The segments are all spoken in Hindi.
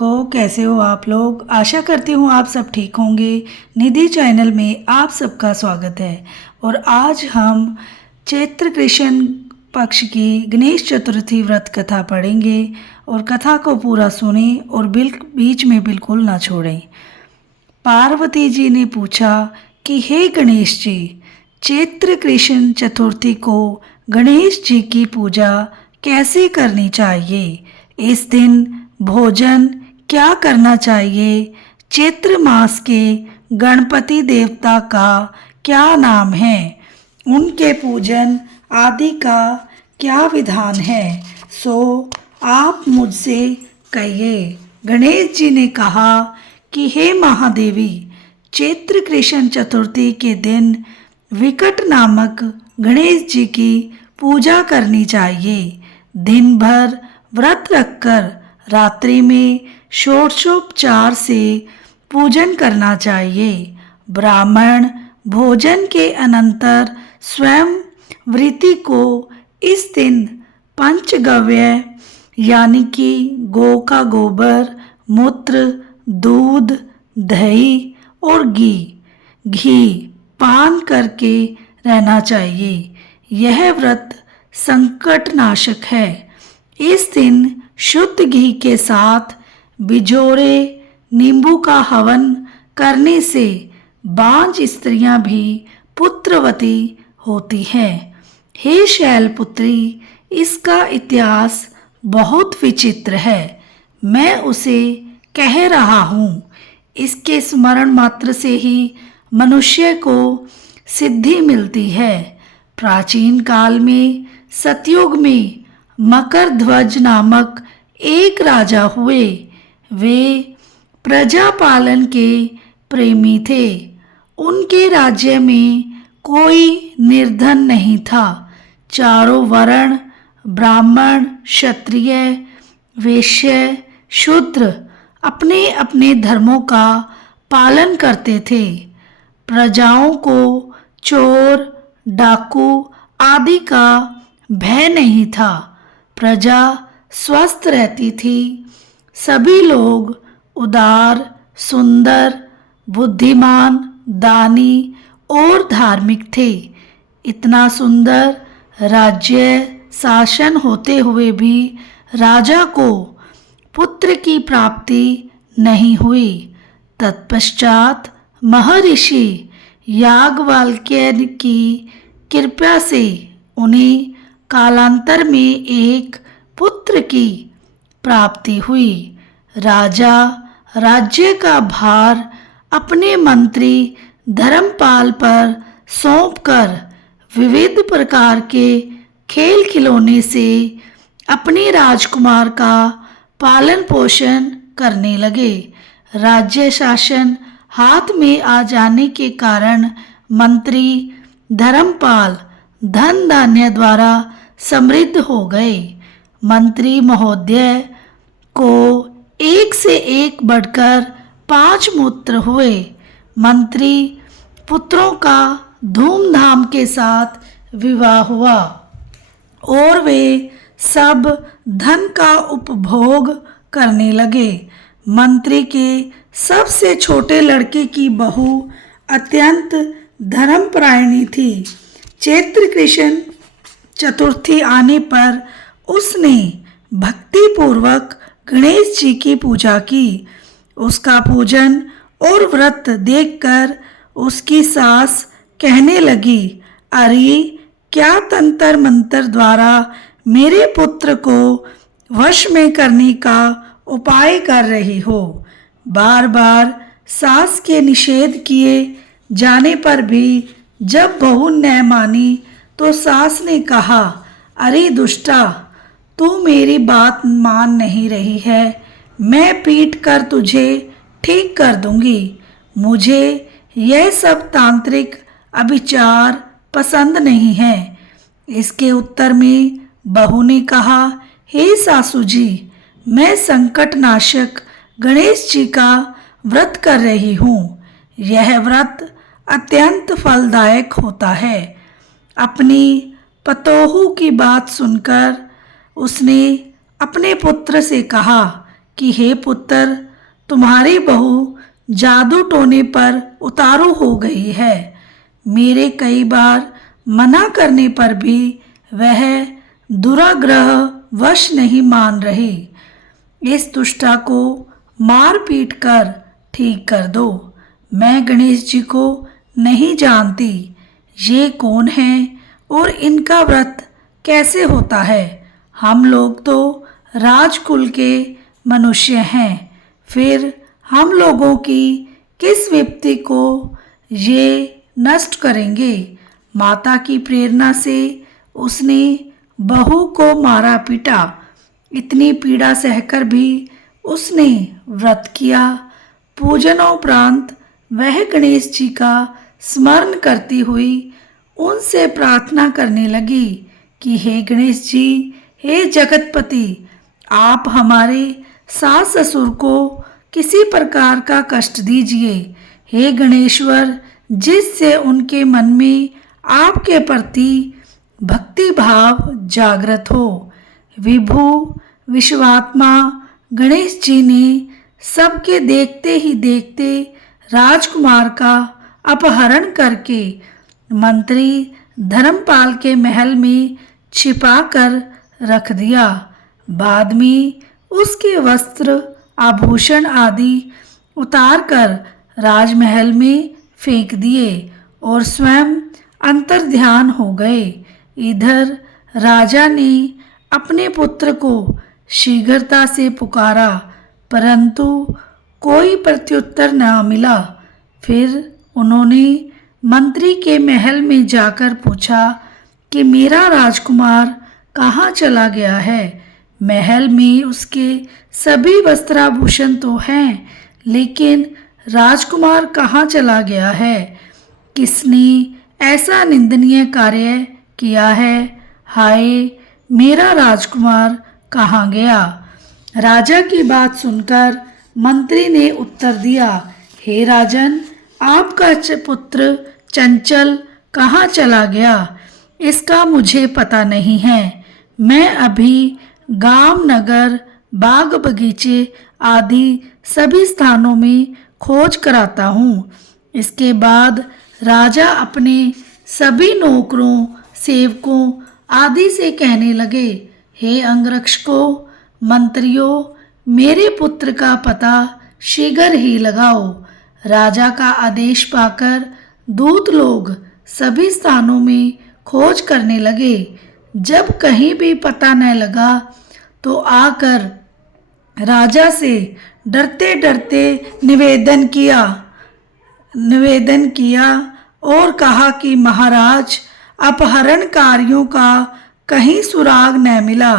कैसे हो आप लोग। आशा करती हूँ आप सब ठीक होंगे। निधि चैनल में आप सबका स्वागत है। और आज हम चैत्र कृष्ण पक्ष की गणेश चतुर्थी व्रत कथा पढ़ेंगे और कथा को पूरा सुने और बीच में बिल्कुल ना छोड़ें। पार्वती जी ने पूछा कि हे गणेश जी, चैत्र कृष्ण चतुर्थी को गणेश जी की पूजा कैसे करनी चाहिए? इस दिन भोजन क्या करना चाहिए? चैत्र मास के गणपति देवता का क्या नाम है? उनके पूजन आदि का क्या विधान है? सो आप मुझसे कहिए। गणेश जी ने कहा कि हे महादेवी, चैत्र कृष्ण चतुर्थी के दिन विकट नामक गणेश जी की पूजा करनी चाहिए। दिन भर व्रत रखकर रात्रि में षोडशोपचार से पूजन करना चाहिए। ब्राह्मण भोजन के अनंतर स्वयं वृत्ति को इस दिन पंचगव्य यानी कि गौ का गोबर, मूत्र, दूध, दही और घी पान करके रहना चाहिए। यह व्रत संकट नाशक है। इस दिन शुद्ध घी के साथ बिजोड़े नींबू का हवन करने से बांझ स्त्रियां भी पुत्रवती होती हैं। हे शैलपुत्री, इसका इतिहास बहुत विचित्र है। मैं उसे कह रहा हूँ। इसके स्मरण मात्र से ही मनुष्य को सिद्धि मिलती है। प्राचीन काल में सतयुग में मकर ध्वज नामक एक राजा हुए। वे प्रजा पालन के प्रेमी थे। उनके राज्य में कोई निर्धन नहीं था। चारों वर्ण ब्राह्मण, क्षत्रिय, वैश्य, शूद्र अपने अपने धर्मों का पालन करते थे। प्रजाओं को चोर, डाकू आदि का भय नहीं था। प्रजा स्वस्थ रहती थी। सभी लोग उदार, सुंदर, बुद्धिमान, दानी और धार्मिक थे। इतना सुंदर राज्य शासन होते हुए भी राजा को पुत्र की प्राप्ति नहीं हुई। तत्पश्चात महर्षि याज्ञवल्क्य की कृपा से उन्हें कालांतर में एक पुत्र की प्राप्ति हुई। राजा राज्य का भार अपने मंत्री धर्मपाल पर सौंपकर विविध प्रकार के खेल खिलौने से अपने राजकुमार का पालन पोषण करने लगे। राज्य शासन हाथ में आ जाने के कारण मंत्री धर्मपाल धन धान्य द्वारा समृद्ध हो गए। मंत्री महोदय को एक से एक बढ़कर 5 पुत्र हुए। मंत्री पुत्रों का धूमधाम के साथ विवाह हुआ और वे सब धन का उपभोग करने लगे। मंत्री के सबसे छोटे लड़के की बहू अत्यंत धर्मपरायणी थी। चैत्र कृष्ण चतुर्थी आने पर उसने भक्ति पूर्वक गणेश जी की पूजा की। उसका पूजन और व्रत देखकर उसकी सास कहने लगी, अरे क्या तंत्र मंत्र द्वारा मेरे पुत्र को वश में करने का उपाय कर रही हो। बार बार सास के निषेध किए जाने पर भी जब बहू न मानी तो सास ने कहा, अरे दुष्टा, तू मेरी बात मान नहीं रही है। मैं पीट कर तुझे ठीक कर दूंगी। मुझे यह सब तांत्रिक अभिचार पसंद नहीं है। इसके उत्तर में बहू ने कहा, हे सासू जी, मैं संकट नाशक गणेश जी का व्रत कर रही हूँ। यह व्रत अत्यंत फलदायक होता है। अपनी पतोहू की बात सुनकर उसने अपने पुत्र से कहा कि हे पुत्र, तुम्हारी बहू जादू टोने पर उतारू हो गई है। मेरे कई बार मना करने पर भी वह दुराग्रह वश नहीं मान रही। इस दुष्टा को मार पीट कर ठीक कर दो। मैं गणेश जी को नहीं जानती, ये कौन हैं और इनका व्रत कैसे होता है। हम लोग तो राजकुल के मनुष्य हैं, फिर हम लोगों की किस विपत्ति को ये नष्ट करेंगे। माता की प्रेरणा से उसने बहू को मारा पीटा। इतनी पीड़ा सहकर भी उसने व्रत किया। पूजनोपरांत वह गणेश जी का स्मरण करती हुई उनसे प्रार्थना करने लगी कि हे गणेश जी, हे जगतपति, आप हमारे सास ससुर को किसी प्रकार का कष्ट दीजिए। हे गणेश्वर, जिससे उनके मन में आपके प्रति भक्ति भाव जागृत हो। विभु विश्वात्मा गणेश जी ने सबके देखते ही देखते राजकुमार का अपहरण करके मंत्री धर्मपाल के महल में छिपा कर रख दिया। बाद में उसके वस्त्र आभूषण आदि उतार कर राजमहल में फेंक दिए और स्वयं अंतर्ध्यान हो गए। इधर राजा ने अपने पुत्र को शीघ्रता से पुकारा, परंतु कोई प्रत्युत्तर न मिला। फिर उन्होंने मंत्री के महल में जाकर पूछा कि मेरा राजकुमार कहाँ चला गया है। महल में उसके सभी वस्त्राभूषण तो हैं, लेकिन राजकुमार कहाँ चला गया है। किसने ऐसा निंदनीय कार्य किया है। हाय, मेरा राजकुमार कहाँ गया। राजा की बात सुनकर मंत्री ने उत्तर दिया, हे राजन, आपका पुत्र चंचल कहाँ चला गया, इसका मुझे पता नहीं है। मैं अभी गांव, नगर, बाग बगीचे आदि सभी स्थानों में खोज कराता हूँ। इसके बाद राजा अपने सभी नौकरों, सेवकों आदि से कहने लगे, हे अंगरक्षकों, मंत्रियों, मेरे पुत्र का पता शीघ्र ही लगाओ। राजा का आदेश पाकर दूत लोग सभी स्थानों में खोज करने लगे। जब कहीं भी पता न लगा तो आकर राजा से डरते डरते निवेदन किया और कहा कि महाराज, अपहरणकारियों का कहीं सुराग न मिला।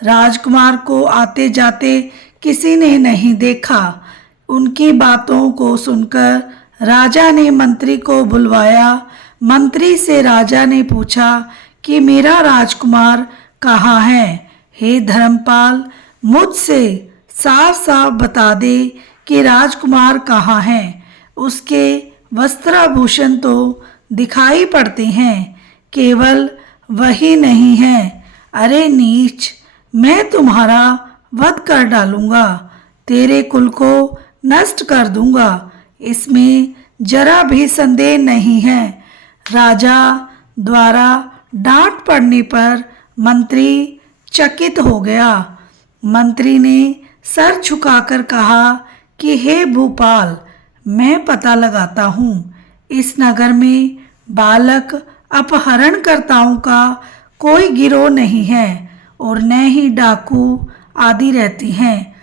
राजकुमार को आते जाते किसी ने नहीं देखा। उनकी बातों को सुनकर राजा ने मंत्री को बुलवाया। मंत्री से राजा ने पूछा कि मेरा राजकुमार कहाँ है। हे धर्मपाल, मुझसे साफ साफ बता दे कि राजकुमार कहाँ है। उसके वस्त्राभूषण तो दिखाई पड़ते हैं, केवल वही नहीं है। अरे नीच, मैं तुम्हारा वध कर डालूंगा, तेरे कुल को नष्ट कर दूंगा, इसमें जरा भी संदेह नहीं है। राजा द्वारा डांट पड़ने पर मंत्री चकित हो गया। मंत्री ने सर झुकाकर कहा कि हे भूपाल, मैं पता लगाता हूँ। इस नगर में बालक अपहरणकर्ताओं का कोई गिरोह नहीं है और न ही डाकू आदि रहती हैं।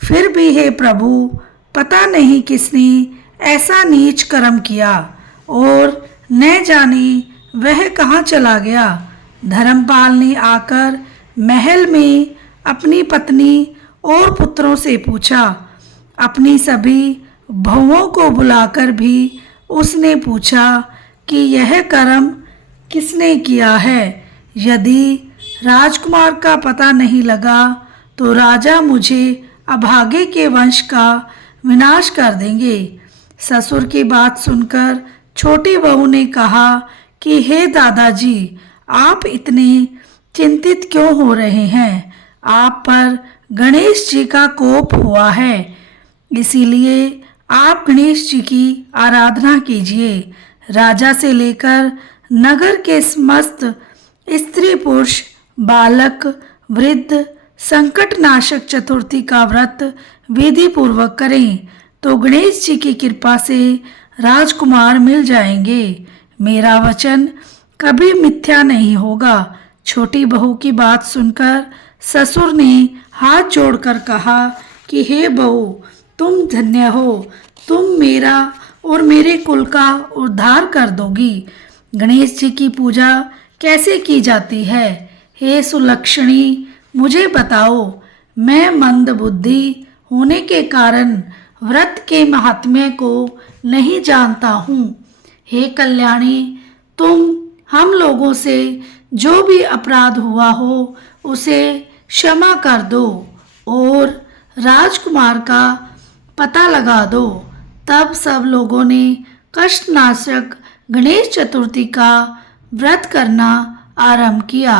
फिर भी हे प्रभु, पता नहीं किसने ऐसा नीच कर्म किया और न जाने वह कहाँ चला गया। धर्मपाल ने आकर महल में अपनी पत्नी और पुत्रों से पूछा। अपनी सभी बहुओं को बुलाकर भी उसने पूछा कि यह कर्म किसने किया है। यदि राजकुमार का पता नहीं लगा तो राजा मुझे अभागे के वंश का विनाश कर देंगे। ससुर की बात सुनकर छोटी बहू ने कहा कि हे दादाजी, आप इतने चिंतित क्यों हो रहे हैं। आप पर गणेश जी का कोप हुआ है, इसीलिए आप गणेश जी की आराधना कीजिए। राजा से लेकर नगर के समस्त स्त्री पुरुष, बालक, वृद्ध संकटनाशक चतुर्थी का व्रत विधि पूर्वक करें तो गणेश जी की कृपा से राजकुमार मिल जाएंगे। मेरा वचन कभी मिथ्या नहीं होगा। छोटी बहू की बात सुनकर ससुर ने हाथ जोड़कर कहा कि हे बहू, तुम धन्य हो, तुम मेरा और मेरे कुल का उद्धार कर दोगी। गणेश जी की पूजा कैसे की जाती है? हे सुलक्षणी, मुझे बताओ। मैं मंद बुद्धि होने के कारण व्रत के महात्म्य को नहीं जानता हूँ। हे कल्याणी, तुम हम लोगों से जो भी अपराध हुआ हो उसे क्षमा कर दो और राजकुमार का पता लगा दो। तब सब लोगों ने कष्टनाशक गणेश चतुर्थी का व्रत करना आरंभ किया।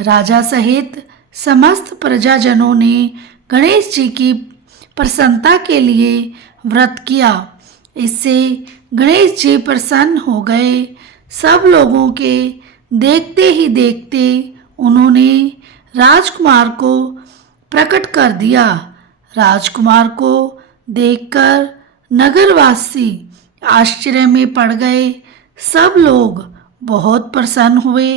राजा सहित समस्त प्रजाजनों ने गणेश जी की प्रसन्नता के लिए व्रत किया। इससे गणेश जी प्रसन्न हो गए। सब लोगों के देखते ही देखते उन्होंने राजकुमार को प्रकट कर दिया। राजकुमार को देखकर नगरवासी आश्चर्य में पड़ गए। सब लोग बहुत प्रसन्न हुए।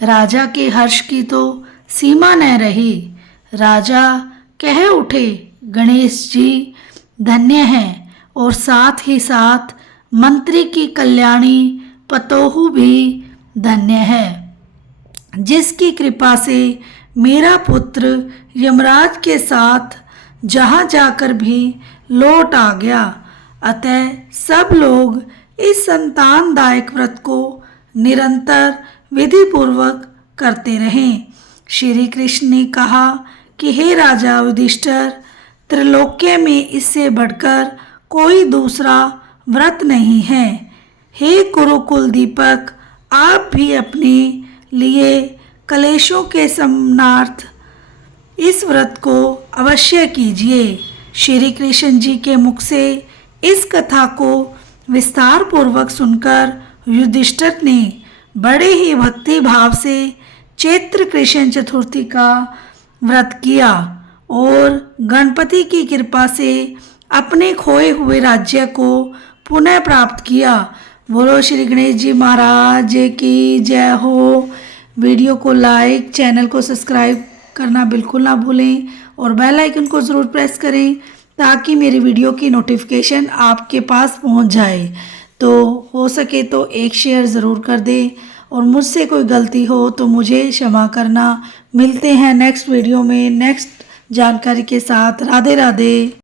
राजा के हर्ष की तो सीमा न रही। राजा कह उठे, गणेश जी धन्य हैं, और साथ ही साथ मंत्री की कल्याणी पतोहू भी धन्य है, जिसकी कृपा से मेरा पुत्र यमराज के साथ जहाँ जाकर भी लौट आ गया। अतः सब लोग इस संतानदायक व्रत को निरंतर विधि पूर्वक करते रहें। श्री कृष्ण ने कहा कि हे राजा युधिष्ठिर, त्रिलोक्य में इससे बढ़कर कोई दूसरा व्रत नहीं है। हे कुरुकुल दीपक, आप भी अपने लिए कलेशों के शमनार्थ इस व्रत को अवश्य कीजिए। श्री कृष्ण जी के मुख से इस कथा को विस्तार पूर्वक सुनकर युधिष्ठिर ने बड़े ही भक्ति भाव से चैत्र कृष्ण चतुर्थी का व्रत किया और गणपति की कृपा से अपने खोए हुए राज्य को पुनः प्राप्त किया। बोलो श्री गणेश जी महाराज की जय हो। वीडियो को लाइक, चैनल को सब्सक्राइब करना बिल्कुल ना भूलें और बेल आइकन को ज़रूर प्रेस करें ताकि मेरी वीडियो की नोटिफिकेशन आपके पास पहुंच जाए। तो हो सके तो एक शेयर ज़रूर कर दें और मुझसे कोई गलती हो तो मुझे क्षमा करना। मिलते हैं नेक्स्ट वीडियो में नेक्स्ट जानकारी के साथ। राधे राधे।